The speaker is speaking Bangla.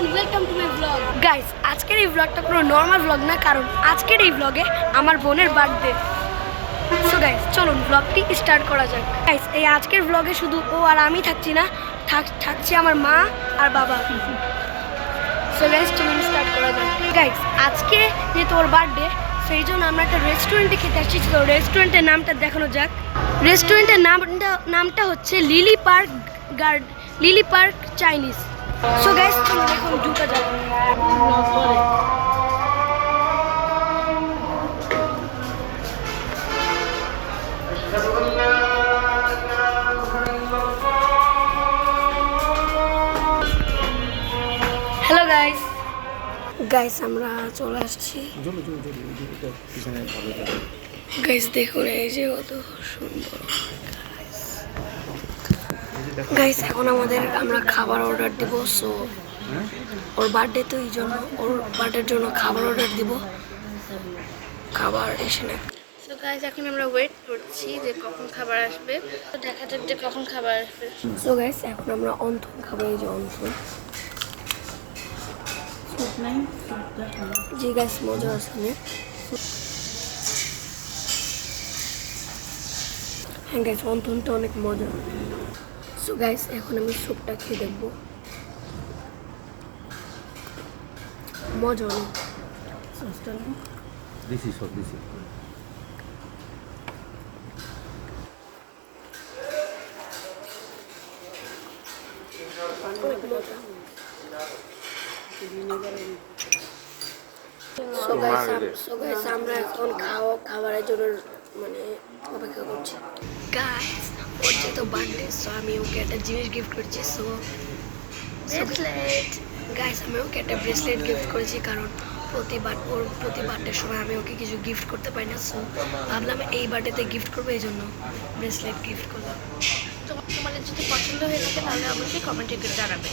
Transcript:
and welcome to my vlog. Guys, আজকের এই vlogটা কোনো নরমাল vlog না, কারণ আজকের এই vlog-এ আমার বোনের বার্থডে। সো গাইস, চলুন vlogটি স্টার্ট করা যাক। গাইস, এই আজকের vlog-এ শুধু ও আর আমি থাকছি না, থাকছে আমার মা আর বাবা। সো গাইস, চলুন স্টার্ট করা যাক। গাইস, আজকে যেহেতু ওর বার্থডে, সেই জন্য আমরা একটা রেস্টুরেন্টে খেতে আসছি। তো রেস্টুরেন্টের নামটা দেখানো যাক। রেস্টুরেন্টের নামটা হচ্ছে lily park Chinese. So guys, চলুন এখন ঢুকা যাক। হ্যালো গাইস, আমরা চলে আসছি। গাইস দেখুন, এই যে কত সুন্দর। গাইস, এখন আমরা খাবার অর্ডার দিব। সো ওর বার্থডে, তো এই জন্য ওর বার্থডের জন্য খাবার অর্ডার দিব। খাবার এসে না। সো গাইস, এখন আমরা ওয়েট করছি যে কখন খাবার আসবে। তো দেখা যাক যে কখন খাবার আসবে। সো গাইস, এখন আমরা অন্থন খাবো। এই যে অন্থন। জি গাইস, মজা আছে না? হ্যাঁ গাইস, অন্থনটা অনেক মজা। সো গাইস, এখন আমি স্যুপটা খেয়ে দেখবো। মজা অনেক। সসটা না দিছি সব দিছি। অনেক মজা। সো গাইস, আমরা এখন খাবারের জন্য মানে অপেক্ষা করছি। গাইস, ওর যেহেতু বার্থডে, সো আমি ওকে একটা জিনিস গিফট করছি। So bracelet. গাইস, আমি ওকে একটা ব্রেসলেট গিফট করেছি, কারণ ওর প্রতি বার্থডের সময় আমি ওকে কিছু গিফট করতে পারি না। সো ভাবলাম এই বার্থডেতে গিফট করবো, এই জন্য ব্রেসলেট গিফট করলাম। তোমাদের যদি পছন্দ হয়ে থাকে তাহলে অবশ্যই কমেন্টে জানাবে।